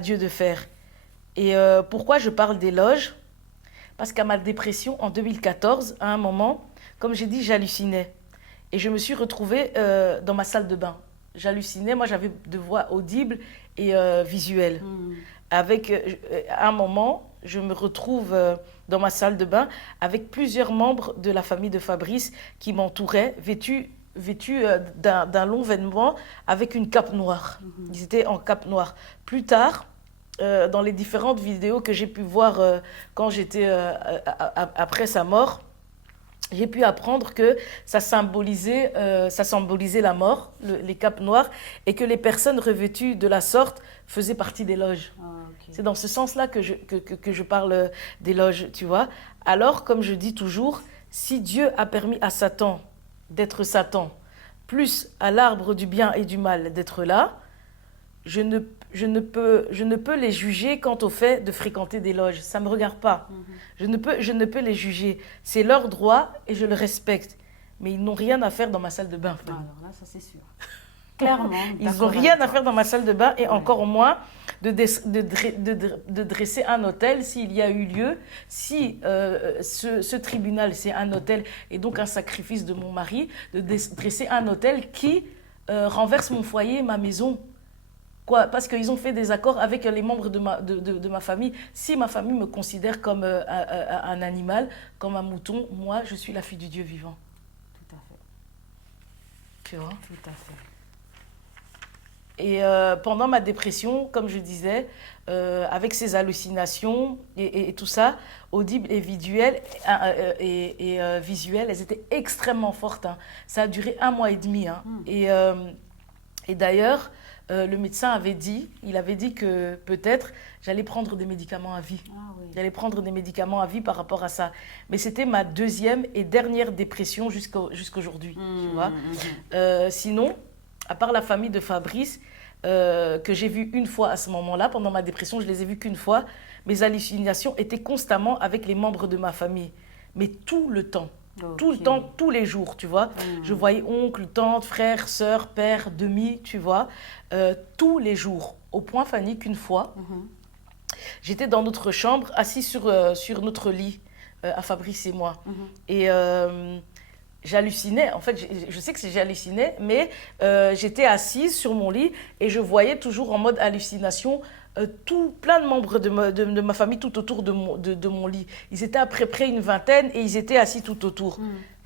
Dieu de faire. Et pourquoi je parle des loges? Parce qu'à ma dépression en 2014, à un moment, comme j'ai dit, j'hallucinais. Et je me suis retrouvée dans ma salle de bain. J'hallucinais, moi j'avais de voix audible et visuelle. Avec, à un moment, je me retrouve dans ma salle de bain avec plusieurs membres de la famille de Fabrice qui m'entouraient, vêtus d'un long vêtement avec une cape noire. Ils étaient en cape noire. Plus tard, dans les différentes vidéos que j'ai pu voir quand j'étais après sa mort, j'ai pu apprendre que ça symbolisait la mort, les capes noires, et que les personnes revêtues de la sorte faisaient partie des loges. Ah, ok. C'est dans ce sens-là que je parle des loges, tu vois. Alors, comme je dis toujours, si Dieu a permis à Satan d'être Satan, plus à l'arbre du bien et du mal d'être là, je ne peux les juger quant au fait de fréquenter des loges. Ça ne me regarde pas. Je ne peux les juger. C'est leur droit et je le respecte. Mais ils n'ont rien à faire dans ma salle de bain. Alors là, ça c'est sûr. Clairement. Ils n'ont rien à faire dans ma salle de bain et encore moins de dresser un hôtel s'il y a eu lieu. Si ce tribunal, c'est un hôtel et donc un sacrifice de mon mari, de dresser un hôtel qui renverse mon foyer, ma maison. Quoi? Parce qu'ils ont fait des accords avec les membres de ma famille. Si ma famille me considère comme un animal, comme un mouton, moi, je suis la fille du Dieu vivant. Tout à fait. Tu vois? Tout à fait. Et pendant ma dépression, comme je disais, avec ces hallucinations et tout ça, audibles et visuelles, visuelles, elles étaient extrêmement fortes. Hein. Ça a duré 1 mois et demi. Hein. Et d'ailleurs, le médecin avait dit que peut-être j'allais prendre des médicaments à vie. Ah, oui. J'allais prendre des médicaments à vie par rapport à ça. Mais c'était ma deuxième et dernière dépression jusqu'aujourd'hui. Tu vois. Sinon, à part la famille de Fabrice, que j'ai vue une fois à ce moment-là, pendant ma dépression, je les ai vues qu'une fois, mes hallucinations étaient constamment avec les membres de ma famille. Mais tout le temps. Okay. Tout le temps, tous les jours, tu vois. Je voyais oncle, tante, frère, sœur, père, demi, tu vois. Tous les jours. Au point, Fanny, qu'une fois, j'étais dans notre chambre, assis sur notre lit, à Fabrice et moi. Et j'hallucinais. En fait, je sais que j'hallucinais, mais j'étais assise sur mon lit et je voyais toujours en mode hallucination plein de membres de ma famille tout autour de mon lit. Ils étaient à peu près une vingtaine et ils étaient assis tout autour.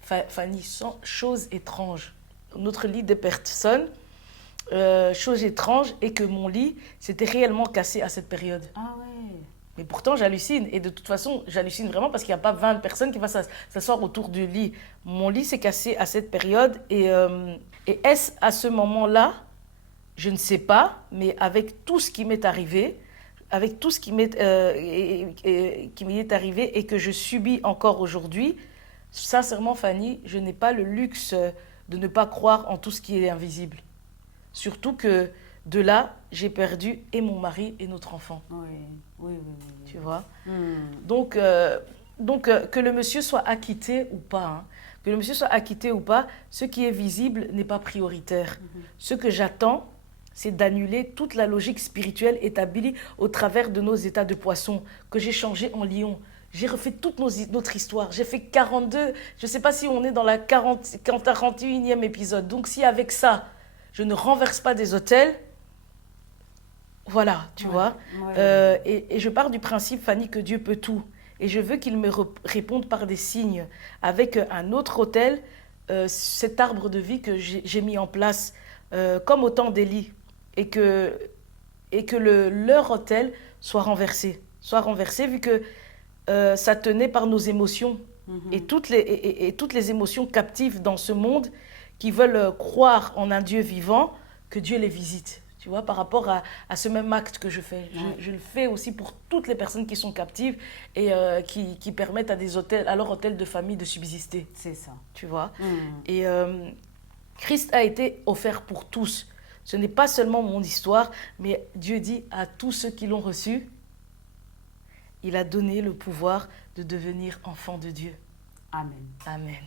Fanny, chose étrange. Notre lit de personnes, chose étrange, est que mon lit s'était réellement cassé à cette période. Ah ouais. Mais pourtant, j'hallucine. Et de toute façon, j'hallucine vraiment parce qu'il n'y a pas 20 personnes qui vont s'asseoir autour du lit. Mon lit s'est cassé à cette période. Et est-ce à ce moment-là? Je ne sais pas, mais avec tout ce qui m'est arrivé, avec tout ce qui m'est arrivé et que je subis encore aujourd'hui, sincèrement, Fanny, je n'ai pas le luxe de ne pas croire en tout ce qui est invisible. Surtout que de là, j'ai perdu et mon mari et notre enfant. Oui. Tu vois? Donc, que le monsieur soit acquitté ou pas, hein, que le monsieur soit acquitté ou pas, ce qui est visible n'est pas prioritaire. Ce que j'attends, c'est d'annuler toute la logique spirituelle établie au travers de nos états de poisson, que j'ai changé en lion. J'ai refait toute notre histoire. J'ai fait 42, je ne sais pas si on est dans la 41e épisode. Donc si avec ça, je ne renverse pas des hôtels, voilà, tu vois. Et je pars du principe, Fanny, que Dieu peut tout. Et je veux qu'il me réponde par des signes. Avec un autre hôtel, cet arbre de vie que j'ai mis en place, comme au temps d'Élie. Et que leur hôtel soit renversé. Vu que ça tenait par nos émotions. Et toutes les émotions captives dans ce monde qui veulent croire en un Dieu vivant, que Dieu les visite. Tu vois, par rapport à ce même acte que je fais. Je le fais aussi pour toutes les personnes qui sont captives et qui permettent à leur hôtel de famille de subsister. C'est ça. Tu vois. Et Christ a été offert pour tous. Ce n'est pas seulement mon histoire, mais Dieu dit à tous ceux qui l'ont reçu, il a donné le pouvoir de devenir enfant de Dieu. Amen. Amen.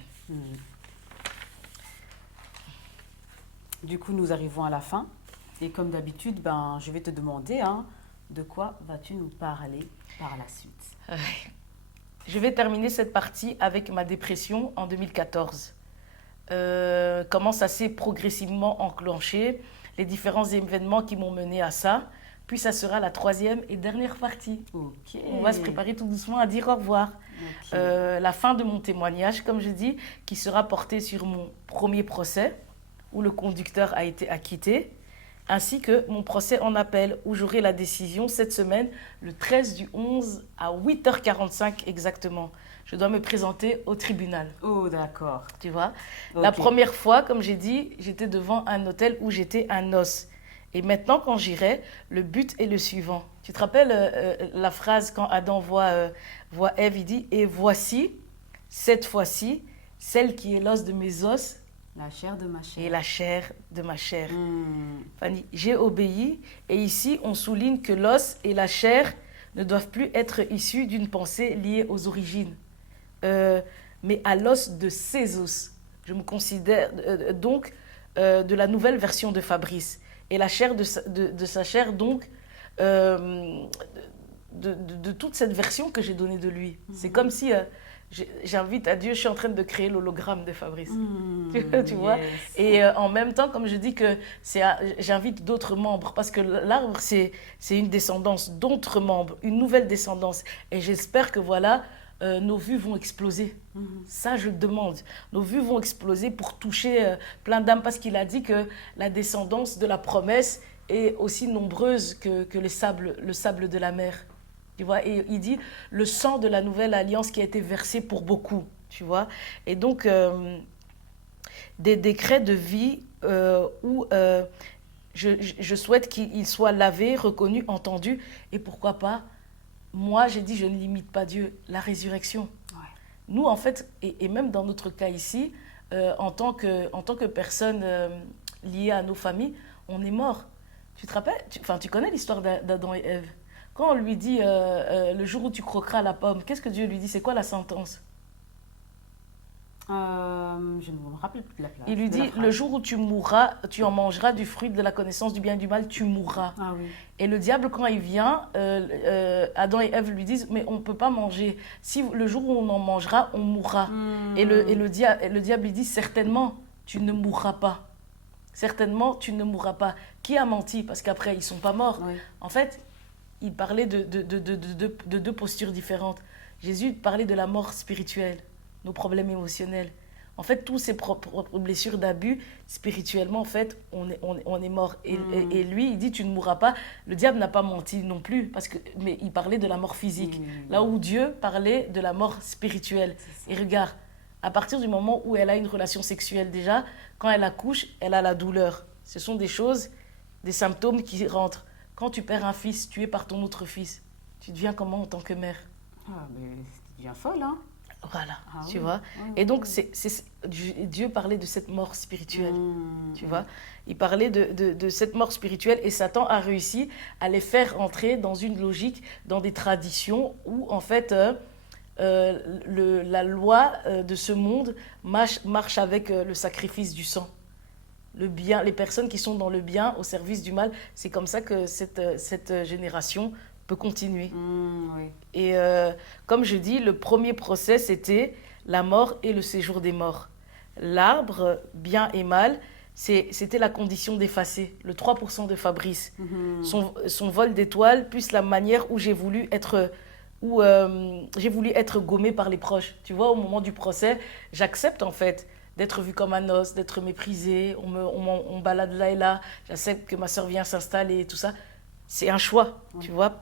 Du coup, nous arrivons à la fin. Et comme d'habitude, je vais te demander De quoi vas-tu nous parler par la suite? Je vais terminer cette partie avec ma dépression en 2014. Comment ça s'est progressivement enclenché, les différents événements qui m'ont mené à ça. Puis ça sera la troisième et dernière partie. Ok. On va se préparer tout doucement à dire au revoir. Ok. La fin de mon témoignage, comme je dis, qui sera porté sur mon premier procès, où le conducteur a été acquitté, ainsi que mon procès en appel, où j'aurai la décision cette semaine, le 13 du 11 à 8h45 exactement. Je dois me présenter au tribunal. Oh, d'accord. Tu vois, Ok. la première fois, comme j'ai dit, j'étais devant un hôtel où j'étais un os. Et maintenant, quand j'irai, le but est le suivant. Tu te rappelles la phrase quand Adam voit Ève, il dit « Et voici, cette fois-ci, celle qui est l'os de mes os La chair de ma chair. et la chair de ma chair. Hmm. Fanny, j'ai obéi. Et ici, on souligne que l'os et la chair ne doivent plus être issus d'une pensée liée aux origines, mais à l'os de ses os. Je me considère donc de la nouvelle version de Fabrice. Et la chair de sa chair, donc, de toute cette version que j'ai donnée de lui. C'est comme si j'invite à Dieu, je suis en train de créer l'hologramme de Fabrice. Tu vois? Yes. Et en même temps, comme je dis que j'invite d'autres membres, parce que l'arbre, c'est une descendance d'autres membres, une nouvelle descendance. Et j'espère que voilà, nos vues vont exploser. Ça, je demande. Nos vues vont exploser pour toucher plein d'âmes, parce qu'il a dit que la descendance de la promesse est aussi nombreuse que le sable de la mer. Tu vois, et il dit le sang de la nouvelle alliance qui a été versé pour beaucoup. Tu vois, et donc des décrets de vie où je souhaite qu'ils soient lavés, reconnus, entendus. Et pourquoi pas, moi j'ai dit je ne limite pas Dieu, la résurrection. Ouais. Nous en fait, et même dans notre cas ici, en tant que personne liée à nos familles, on est mort. Tu te rappelles, tu connais l'histoire d'Adam et Ève. Quand on lui dit le jour où tu croqueras la pomme, qu'est-ce que Dieu lui dit? C'est quoi la sentence? Je ne me rappelle plus de la place. Il lui dit, le jour où tu mourras, tu en mangeras du fruit de la connaissance du bien et du mal, tu mourras. Ah oui. Et le diable, quand il vient, Adam et Ève lui disent, mais on ne peut pas manger. Si le jour où on en mangera, on mourra. Et le diable lui dit, certainement, tu ne mourras pas. Certainement, tu ne mourras pas. Qui a menti? Parce qu'après, ils ne sont pas morts. Oui. En fait, il parlait de deux postures différentes. Jésus parlait de la mort spirituelle, nos problèmes émotionnels. En fait, tous ces propres blessures d'abus, spirituellement, en fait, on est mort. Et lui, il dit, tu ne mourras pas. Le diable n'a pas menti non plus, mais il parlait de la mort physique. Là où Dieu parlait de la mort spirituelle. Et regarde, à partir du moment où elle a une relation sexuelle déjà, quand elle accouche, elle a la douleur. Ce sont des choses, des symptômes qui rentrent. Quand tu perds un fils, tué par ton autre fils, tu deviens comment en tant que mère? Ah, mais tu deviens folle, hein? Voilà, Ah tu oui, vois. oui, Et donc, oui. Dieu parlait de cette mort spirituelle, tu vois. Il parlait de cette mort spirituelle et Satan a réussi à les faire entrer dans une logique, dans des traditions où, en fait, la loi de ce monde marche avec le sacrifice du sang. Le bien, les personnes qui sont dans le bien au service du mal, c'est comme ça que cette génération peut continuer. Oui. Et comme je dis, le premier procès, c'était la mort et le séjour des morts. L'arbre, bien et mal, c'était la condition d'effacer, le 3% de Fabrice. Son vol d'étoiles, plus la manière où j'ai voulu être gommée par les proches. Tu vois, au moment du procès, j'accepte en fait d'être vue comme un os, d'être méprisée, on balade là et là, j'accepte que ma soeur vient s'installer et tout ça. C'est un choix, tu vois.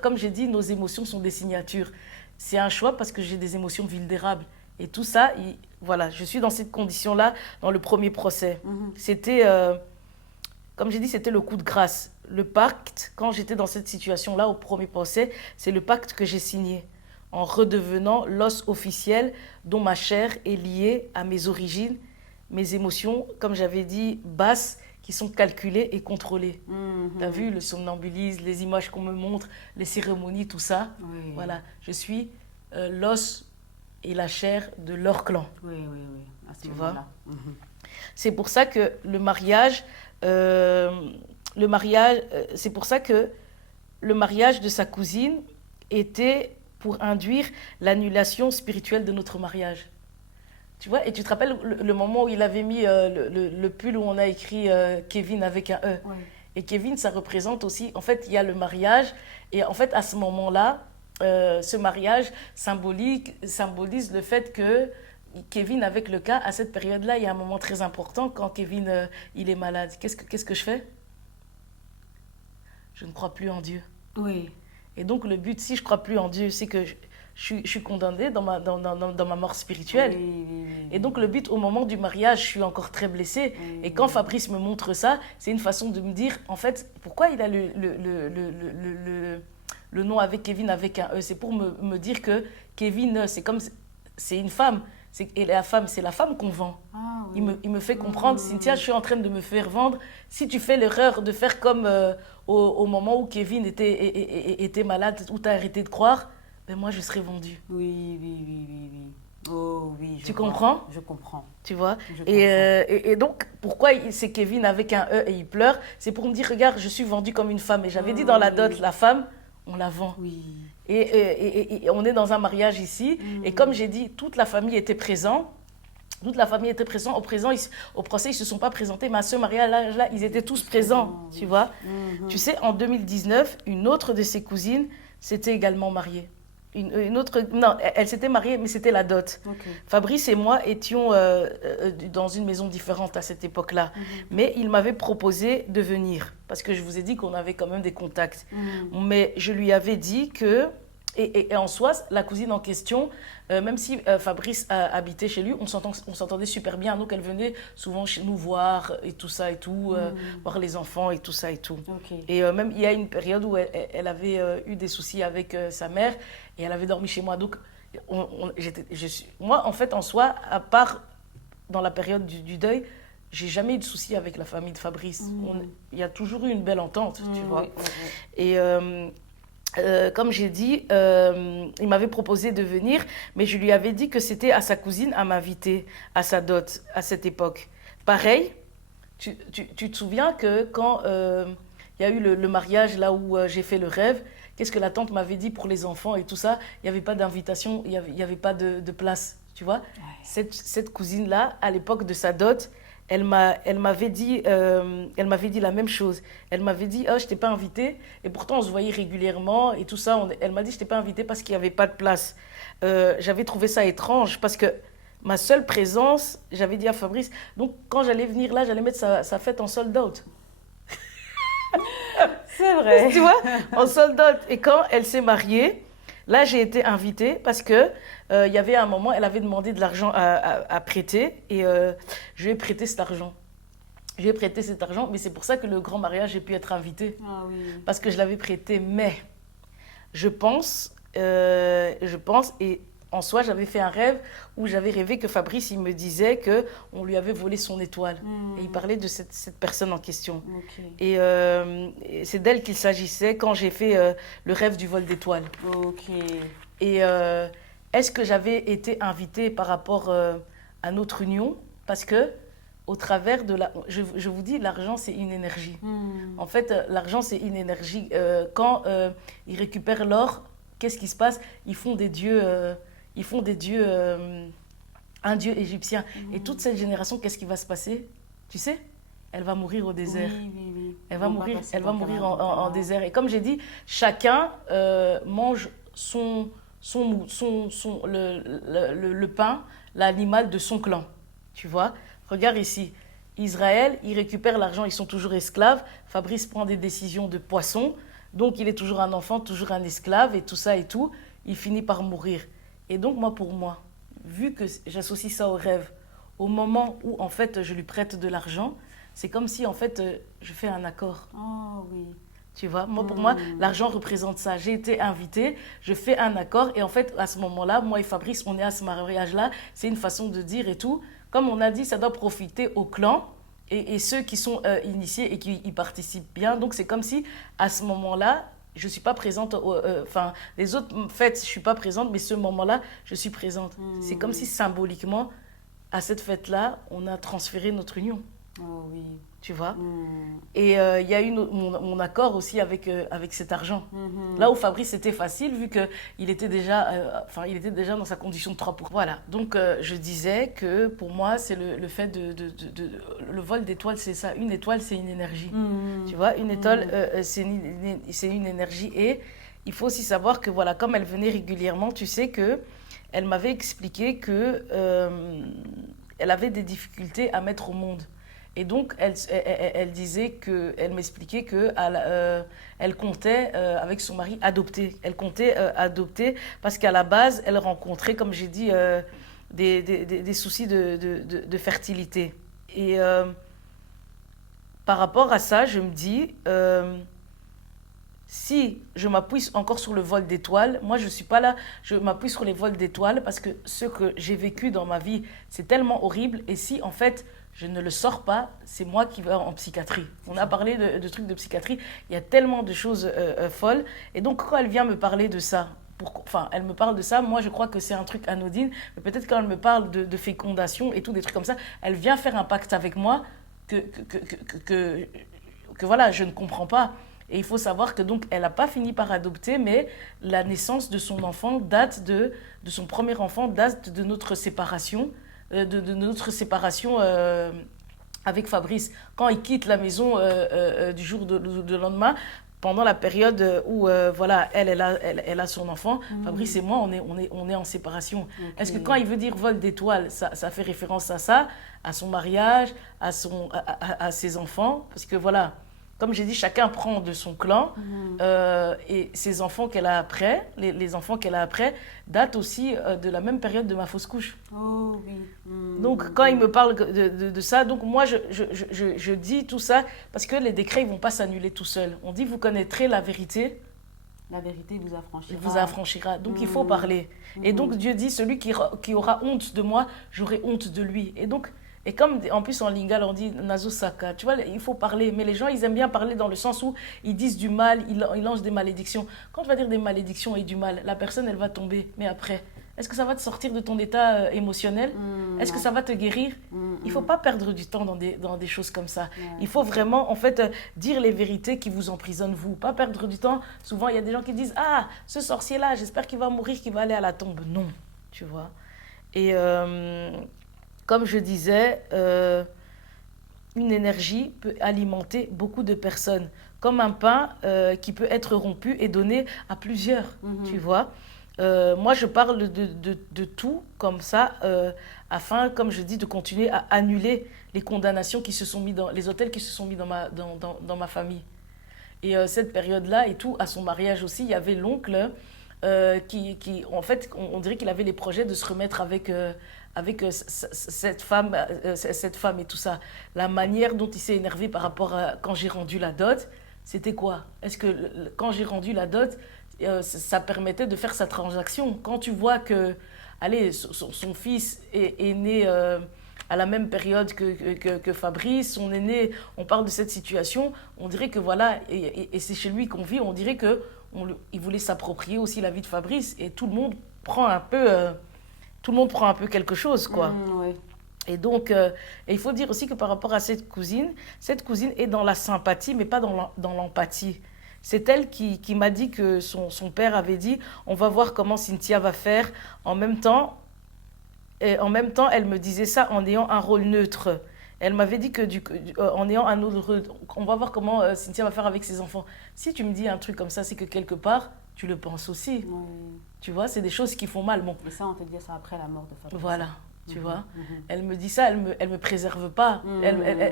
Comme j'ai dit, nos émotions sont des signatures. C'est un choix parce que j'ai des émotions vulnérables. Et tout ça, voilà, je suis dans cette condition-là dans le premier procès. C'était, comme j'ai dit, c'était le coup de grâce. Le pacte, quand j'étais dans cette situation-là au premier procès, c'est le pacte que j'ai signé en redevenant l'os officiel dont ma chair est liée à mes origines, mes émotions, comme j'avais dit, basses, qui sont calculées et contrôlées. Tu as vu le somnambulisme, les images qu'on me montre, les cérémonies, tout ça. Oui. Voilà, je suis l'os et la chair de leur clan. Oui, oui, oui. À ce Tu vois? moment-là. C'est pour ça que le mariage, c'est pour ça que le mariage de sa cousine était pour induire l'annulation spirituelle de notre mariage. Tu vois, et tu te rappelles le moment où il avait mis le pull où on a écrit Kevin avec un E. Ouais. Et Kevin, ça représente aussi, en fait, il y a le mariage. Et en fait, à ce moment-là, ce mariage symbolise le fait que Kevin, avec le cas, à cette période-là, il y a un moment très important quand Kevin, il est malade. Qu'est-ce que je fais? Je ne crois plus en Dieu. Oui. Et donc, le but, si je ne crois plus en Dieu, c'est que je suis condamnée dans ma mort spirituelle. Oui, oui, oui. Et donc, le but, au moment du mariage, je suis encore très blessée. Oui, Et quand oui. Fabrice me montre ça, c'est une façon de me dire, en fait, pourquoi il a le nom avec Kevin avec un E? C'est pour me dire que Kevin, c'est une femme. Et la femme, c'est la femme qu'on vend. Ah, oui. Il me fait comprendre, Cynthia, je suis en train de me faire vendre. Si tu fais l'erreur de faire comme au moment où Kevin était malade, où tu as arrêté de croire, ben moi, je serai vendue. Oui, oui, oui, oui, oui. Oh, oui, je Tu vois. comprends? Je comprends. Tu vois? Je Et donc, pourquoi c'est Kevin avec un E et il pleure? C'est pour me dire, regarde, je suis vendue comme une femme. Et j'avais dit dans la dot, la femme, on la vend. Oui. Et on est dans un mariage ici. Et comme j'ai dit, toute la famille était présente. Toute la famille était présente. Au procès, ils ne se sont pas présentés. Mais à ce mariage-là, ils étaient tous présents. Tu vois? Tu sais, en 2019, une autre de ses cousines s'était également mariée. Une autre, non, elle s'était mariée, mais c'était la dot. Ok. Fabrice et moi étions dans une maison différente à cette époque-là. Mais il m'avait proposé de venir, parce que je vous ai dit qu'on avait quand même des contacts. Mais je lui avais dit que, et en soi, la cousine en question, même si Fabrice habitait chez lui, on s'entendait super bien. Donc elle venait souvent chez nous voir et tout ça et tout, voir les enfants et tout ça et tout. Ok. Et même il y a une période où elle avait eu des soucis avec sa mère et elle avait dormi chez moi. Donc moi, en fait, en soi, à part dans la période du deuil, j'ai jamais eu de soucis avec la famille de Fabrice. Il y a toujours eu une belle entente, tu vois. Oui, oui, oui. Et comme j'ai dit, il m'avait proposé de venir, mais je lui avais dit que c'était à sa cousine à m'inviter à sa dot à cette époque. Pareil, tu te souviens que quand il y a eu le mariage là où j'ai fait le rêve, qu'est-ce que la tante m'avait dit pour les enfants et tout ça? Il n'y avait pas d'invitation, il n'y avait pas de place, tu vois? Cette cousine-là, à l'époque de sa dot, elle m'avait dit la même chose. Elle m'avait dit, oh, je t'ai pas invitée. Et pourtant, on se voyait régulièrement et tout ça. Elle m'a dit, je t'ai pas invitée parce qu'il n'y avait pas de place. J'avais trouvé ça étrange parce que ma seule présence, j'avais dit à Fabrice, donc quand j'allais venir là, j'allais mettre sa fête en sold out. C'est vrai. Tu vois, en sold out. Et quand elle s'est mariée, là, j'ai été invitée parce que il y avait un moment, elle avait demandé de l'argent à prêter et je lui ai prêté cet argent. Je lui ai prêté cet argent, mais c'est pour ça que le grand mariage, j'ai pu être invitée. Ah oui. Parce que je l'avais prêté, mais je pense, et en soi, j'avais fait un rêve où j'avais rêvé que Fabrice, il me disait qu'on lui avait volé son étoile. Et il parlait de cette personne en question. Ok. Et c'est d'elle qu'il s'agissait quand j'ai fait le rêve du vol d'étoiles. Ok. Et est-ce que j'avais été invitée par rapport à notre union? Parce que au travers de la... Je vous dis, l'argent, c'est une énergie. En fait, l'argent, c'est une énergie. Quand ils récupèrent l'or, qu'est-ce qui se passe? Ils font des dieux... un dieu égyptien. Et toute cette génération, qu'est-ce qui va se passer? Tu sais? Elle va mourir au désert. Oui, oui, oui. Elle va On mourir, passer elle va dans mourir Canada. en désert. Et comme j'ai dit, chacun mange le pain, l'animal de son clan. Tu vois? Regarde ici. Israël, ils récupèrent l'argent, ils sont toujours esclaves. Fabrice prend des décisions de poisson. Donc, il est toujours un enfant, toujours un esclave et tout ça et tout. Il finit par mourir. Et donc, pour moi, vu que j'associe ça au rêve, au moment où, en fait, je lui prête de l'argent, c'est comme si, en fait, je fais un accord. Oh oui. Tu vois, pour moi, l'argent représente ça. J'ai été invitée, je fais un accord. Et en fait, à ce moment-là, moi et Fabrice, on est à ce mariage-là. C'est une façon de dire et tout. Comme on a dit, ça doit profiter au clan et ceux qui sont initiés et qui y participent bien. Donc, c'est comme si, à ce moment-là, je ne suis pas présente. Enfin, les autres fêtes, je ne suis pas présente, mais ce moment-là, je suis présente. C'est comme si, symboliquement, à cette fête-là, on a transféré notre union. Oh oui. tu vois. Mm. Et il y a eu mon accord aussi avec cet argent. Mhm. Là où Fabrice, c'était facile, vu qu'il était déjà, il était déjà dans sa condition de 3%. Voilà, donc je disais que pour moi, c'est le fait le vol d'étoiles, c'est ça. Une étoile, c'est une énergie. Mm. Tu vois, une étoile, Mm. c'est une énergie. Et il faut aussi savoir que, voilà, comme elle venait régulièrement, tu sais que elle m'avait expliqué que elle avait des difficultés à mettre au monde. Et donc, elle disait que, elle m'expliquait que elle comptait, avec son mari, adopter. Elle comptait adopter parce qu'à la base, elle rencontrait, comme j'ai dit, des soucis de fertilité. Et par rapport à ça, je me dis, si je m'appuie encore sur le vol d'étoiles, moi je ne suis pas là, je m'appuie sur les vols d'étoiles parce que ce que j'ai vécu dans ma vie, c'est tellement horrible. Et si en fait je ne le sors pas, c'est moi qui vais en psychiatrie. On a parlé de trucs de psychiatrie, il y a tellement de choses folles. Et donc quand elle vient me parler de ça, elle me parle de ça, moi je crois que c'est un truc anodine, mais peut-être quand elle me parle de fécondation et tout, des trucs comme ça, elle vient faire un pacte avec moi que voilà, je ne comprends pas. Et il faut savoir que donc elle n'a pas fini par adopter, mais la naissance de son enfant date de son premier enfant date de notre séparation, de notre séparation avec Fabrice. Quand il quitte la maison du jour de lendemain, pendant la période où voilà, elle a son enfant, Fabrice et moi, on est en séparation. Ok. Est-ce que quand il veut dire vol d'étoiles, ça fait référence à ça, à son mariage, à ses enfants? Parce que voilà, comme j'ai dit, chacun prend de son clan. Et ses enfants qu'elle a après, les enfants qu'elle a après, datent aussi de la même période de ma fausse couche. Oh oui. Donc, quand il me parle de ça, donc moi, je dis tout ça parce que les décrets, ils ne vont pas s'annuler tout seuls. On dit, vous connaîtrez la vérité, La vérité vous affranchira. il vous affranchira. Donc, il faut parler. Et donc, Dieu dit, celui qui aura honte de moi, j'aurai honte de lui. Et donc, et comme en plus en lingala, on dit Nazo Saka, tu vois, il faut parler. Mais les gens, ils aiment bien parler dans le sens où ils disent du mal, ils lancent des malédictions. Quand tu vas dire des malédictions et du mal, la personne, elle va tomber. Mais après, est-ce que ça va te sortir de ton état émotionnel? Est-ce que ça va te guérir? Il ne faut pas perdre du temps dans des choses comme ça. Il faut vraiment, en fait, dire les vérités qui vous emprisonnent, vous. Pas perdre du temps. Souvent, il y a des gens qui disent, ah, ce sorcier-là, j'espère qu'il va mourir, qu'il va aller à la tombe. Non, tu vois. Et comme je disais, une énergie peut alimenter beaucoup de personnes. Comme un pain qui peut être rompu et donné à plusieurs, tu vois. Moi, je parle de tout comme ça, afin, comme je dis, de continuer à annuler les condamnations qui se sont mis les hôtels qui se sont mis dans ma famille. Et cette période-là et tout, à son mariage aussi, il y avait l'oncle en fait, on dirait qu'il avait les projets de se remettre avec cette femme et tout ça. La manière dont il s'est énervé par rapport à quand j'ai rendu la dot, c'était quoi? Est-ce que quand j'ai rendu la dot, ça permettait de faire sa transaction? Quand tu vois que, allez, son fils est né à la même période que Fabrice, son aîné, on parle de cette situation, on dirait que voilà, et c'est chez lui qu'on vit, on dirait que il voulait s'approprier aussi la vie de Fabrice, et tout le monde prend un peu quelque chose, quoi. Ouais. Et donc, et il faut dire aussi que par rapport à cette cousine est dans la sympathie, mais pas dans l'empathie. C'est elle qui m'a dit que son père avait dit, on va voir comment Cynthia va faire. En même temps, elle me disait ça en ayant un rôle neutre. Elle m'avait dit que en ayant un autre, on va voir comment Cynthia va faire avec ses enfants. Si tu me dis un truc comme ça, c'est que quelque part, tu le penses aussi. Ouais. Tu vois, c'est des choses qui font mal. Bon, Et ça, on te dit ça après la mort de Fabrice. voilà, tu vois. Elle me dit ça, elle me préserve pas.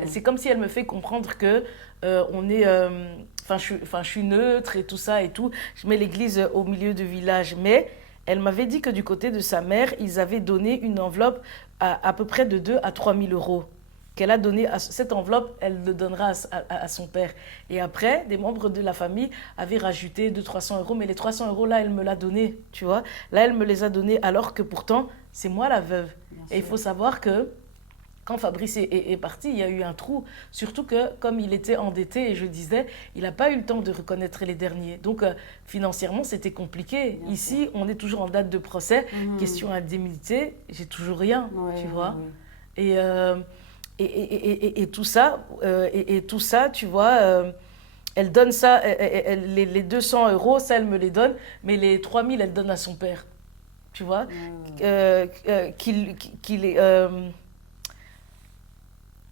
C'est comme si elle me fait comprendre que on est... je suis neutre et tout ça et tout. Je mets l'église au milieu du village. Mais elle m'avait dit que du côté de sa mère, ils avaient donné une enveloppe à peu près de 2 à 3 000 euros. Qu'elle a donné cette enveloppe, elle le donnera à son père. Et après, des membres de la famille avaient rajouté 200-300 euros, mais les 300 euros, là, elle me l'a donné, tu vois. Là, elle me les a donnés, alors que pourtant, c'est moi la veuve. Et il faut savoir que quand Fabrice est parti, il y a eu un trou. Surtout que, comme il était endetté, et je disais, il n'a pas eu le temps de reconnaître les derniers. Donc, financièrement, c'était compliqué. Bien Ici, sûr. on est toujours en date de procès. Question indemnité, j'ai toujours rien, tu vois. Et Et tout ça, tout ça, tu vois, elle donne ça, les 200 euros, ça, elle me les donne, mais les 3000, elle donne à son père, tu vois, qu'il est...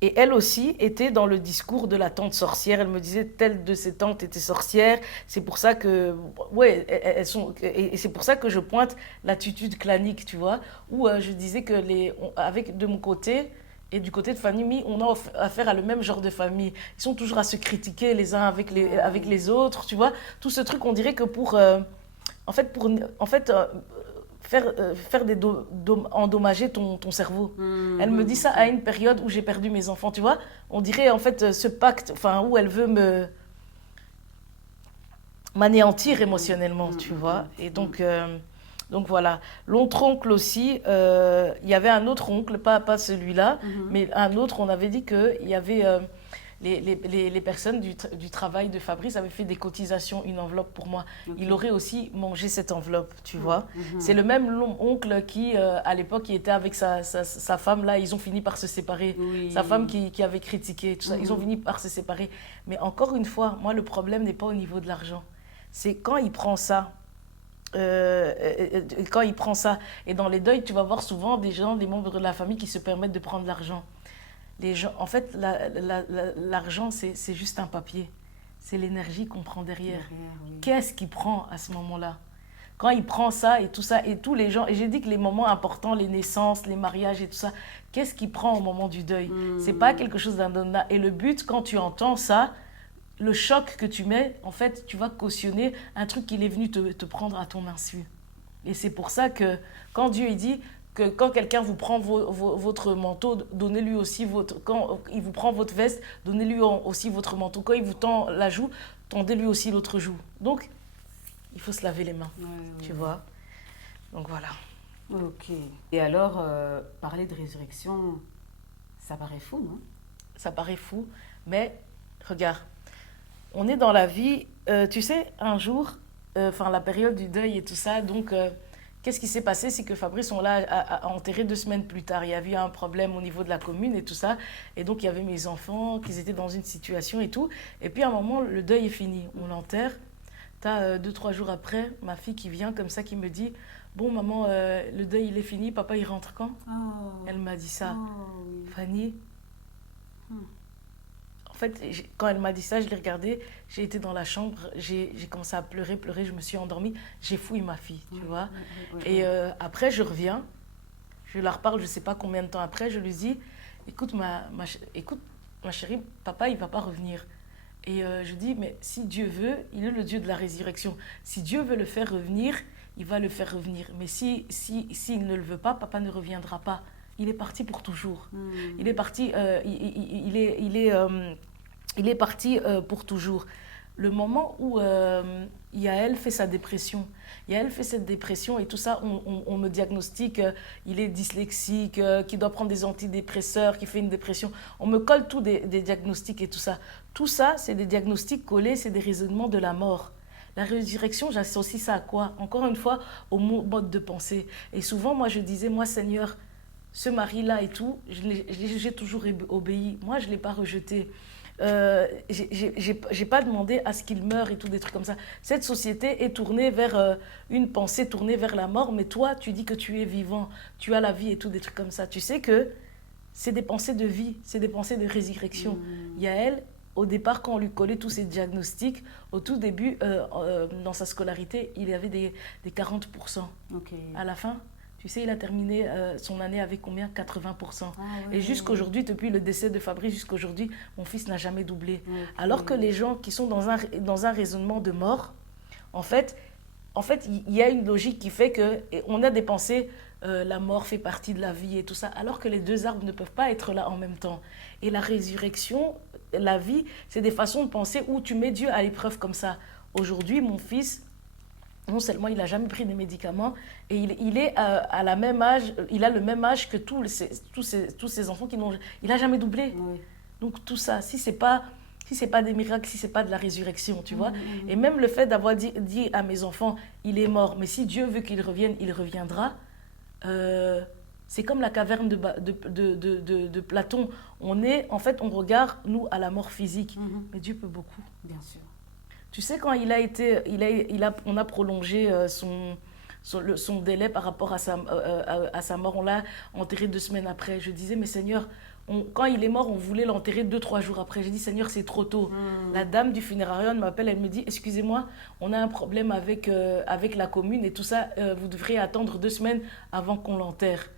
et elle aussi était dans le discours de la tante sorcière. Elle me disait, telle de ses tantes était sorcière. C'est pour ça que, ouais, elles sont, et c'est pour ça que je pointe l'attitude clanique, tu vois, où je disais que avec de mon côté et du côté de famille, on a affaire à le même genre de famille. Ils sont toujours à se critiquer les uns avec les autres, tu vois. Tout ce truc, on dirait que en fait, faire endommager ton cerveau. Elle me dit ça à une période où j'ai perdu mes enfants, tu vois. On dirait en fait ce pacte, enfin, où elle veut m'anéantir émotionnellement, tu vois. Et donc voilà. L'autre oncle aussi, il y avait un autre oncle, pas celui-là, mais un autre, on avait dit qu'il y avait... les personnes du travail de Fabrice avaient fait des cotisations, une enveloppe pour moi. Okay. Il aurait aussi mangé cette enveloppe, tu vois. C'est le même oncle qui, à l'époque, qui était avec sa femme, là, ils ont fini par se séparer. Oui. Sa femme qui avait critiqué, tout ça, ils ont fini par se séparer. Mais encore une fois, moi, le problème n'est pas au niveau de l'argent. C'est quand il prend ça. Quand il prend ça. Et dans les deuils, tu vas voir souvent des gens, des membres de la famille qui se permettent de prendre l'argent. Les gens, en fait, l'argent, c'est juste un papier. C'est l'énergie qu'on prend derrière. Oui. Qu'est-ce qu'il prend à ce moment-là? Quand il prend ça et tout ça, et tous les gens, et j'ai dit que les moments importants, les naissances, les mariages et tout ça, qu'est-ce qu'il prend au moment du deuil? C'est pas quelque chose d'indonnable. Et le but, quand tu entends ça, le choc que tu mets, en fait, tu vas cautionner un truc qu'il est venu te prendre à ton insu. Et c'est pour ça que quand Dieu il dit que quand quelqu'un vous prend votre manteau, donnez-lui aussi quand il vous prend votre veste, donnez-lui aussi votre manteau. Quand il vous tend la joue, tendez-lui aussi l'autre joue. Donc, il faut se laver les mains, tu vois. Donc voilà. Ok. Et alors, parler de résurrection, ça paraît fou, non? Ça paraît fou, mais regarde, on est dans la vie, tu sais, un jour, la période du deuil et tout ça, donc... Qu'est-ce qui s'est passé? C'est que Fabrice, on l'a enterré 2 semaines plus tard. Il y avait eu un problème au niveau de la commune et tout ça. Et donc, il y avait mes enfants qui étaient dans une situation et tout. Et puis, à un moment, le deuil est fini. On l'enterre. Tu as 2-3 jours après, ma fille qui vient comme ça, qui me dit « Bon, maman, le deuil, il est fini. Papa, il rentre quand ?» Elle m'a dit ça. Fanny, en fait, quand elle m'a dit ça, je l'ai regardée, j'ai été dans la chambre, j'ai commencé à pleurer, je me suis endormie, j'ai fouillé ma fille, tu vois. Et après, je reviens, je la reparle, je ne sais pas combien de temps après, je lui dis, écoute ma chérie, papa, il ne va pas revenir. Et je dis, mais si Dieu veut, il est le Dieu de la résurrection. Si Dieu veut le faire revenir, il va le faire revenir. Mais s'il ne le veut pas, papa ne reviendra pas. Il est parti pour toujours. Il est parti, il est parti pour toujours. Le moment où Yael fait sa dépression, Yael fait cette dépression et tout ça, on me diagnostique, il est dyslexique, qu'il doit prendre des antidépresseurs, qu'il fait une dépression. On me colle tous des diagnostics et tout ça. Tout ça, c'est des diagnostics collés, c'est des raisonnements de la mort. La résurrection, j'associe ça à quoi? Encore une fois, au mode de pensée. Et souvent, moi, je disais, moi, Seigneur, ce mari-là et tout, j'ai toujours obéi. Moi, je ne l'ai pas rejeté. J'ai pas demandé à ce qu'il meure et tout, des trucs comme ça. Cette société est tournée vers une pensée tournée vers la mort, mais toi, tu dis que tu es vivant, tu as la vie et tout, des trucs comme ça. Tu sais que c'est des pensées de vie, c'est des pensées de résurrection. Yael, au départ, quand on lui collait tous ces diagnostics, au tout début, dans sa scolarité, il y avait des 40%. Okay. À la fin, tu sais, il a terminé son année avec combien? 80%. Et jusqu'aujourd'hui, depuis le décès de Fabrice, jusqu'aujourd'hui, mon fils n'a jamais doublé. Alors que les gens qui sont dans un raisonnement de mort, en fait, il y a une logique qui fait qu'on a des pensées, la mort fait partie de la vie et tout ça, alors que les deux arbres ne peuvent pas être là en même temps. Et la résurrection, la vie, c'est des façons de penser où tu mets Dieu à l'épreuve comme ça. Aujourd'hui, mon fils... Non seulement il n'a jamais pris de médicaments, et il est à la même âge, il a le même âge que tous ces enfants qui n'ont... Il n'a jamais doublé. Donc tout ça, si ce n'est pas des miracles, si ce n'est pas de la résurrection, tu vois. Et même le fait d'avoir dit à mes enfants, il est mort, mais si Dieu veut qu'il revienne, il reviendra, C'est comme la caverne de Platon. En fait, on regarde, nous, à la mort physique. Mais Dieu peut beaucoup. Bien sûr. Tu sais, quand on a prolongé son délai par rapport à sa mort, on l'a enterré 2 semaines après. Je disais, mais Seigneur, quand il est mort, on voulait l'enterrer 2, 3 jours après. J'ai dit, Seigneur, c'est trop tôt. La dame du funérarium m'appelle, elle me dit, excusez-moi, on a un problème avec la commune et tout ça, vous devrez attendre 2 semaines avant qu'on l'enterre.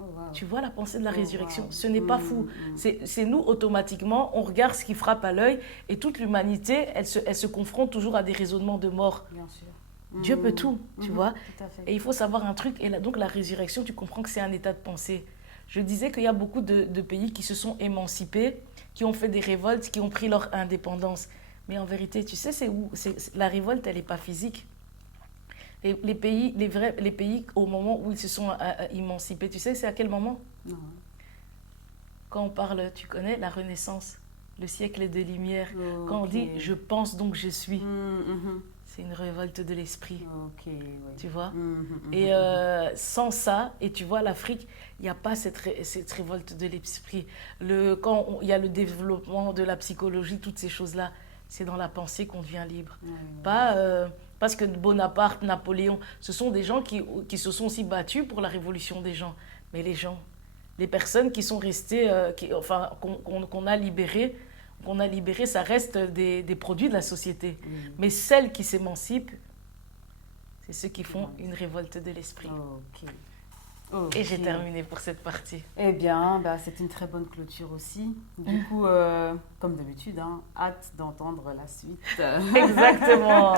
Oh, wow. Tu vois la pensée de la résurrection, Wow. ce n'est pas fou. C'est nous, automatiquement, on regarde ce qui frappe à l'œil et toute l'humanité, elle se confronte toujours à des raisonnements de mort. Bien sûr. Dieu peut tout, tu vois. Tout à fait. Et il faut savoir un truc, et donc la résurrection, tu comprends que c'est un état de pensée. Je disais qu'il y a beaucoup de pays qui se sont émancipés, qui ont fait des révoltes, qui ont pris leur indépendance. Mais en vérité, tu sais, la révolte, elle n'est pas physique. Les pays, au moment où ils se sont émancipés, tu sais, c'est à quel moment? Non. Quand on parle, tu connais, la Renaissance, le siècle des Lumières. Okay. Quand on dit « je pense donc je suis », c'est une révolte de l'esprit. Okay, oui. Tu vois? Et sans ça, et tu vois, l'Afrique, il n'y a pas cette révolte de l'esprit. Quand il y a le développement de la psychologie, toutes ces choses-là, c'est dans la pensée qu'on devient libre. Pas parce que Bonaparte, Napoléon, ce sont des gens qui se sont aussi battus pour la révolution des gens. Mais les personnes qui sont restées, qu'on a libérées, ça reste des produits de la société. Mais celles qui s'émancipent, c'est ceux qui font une révolte de l'esprit. Et j'ai terminé pour cette partie. Eh bien, c'est une très bonne clôture aussi. Du coup, comme d'habitude, hâte d'entendre la suite. Exactement.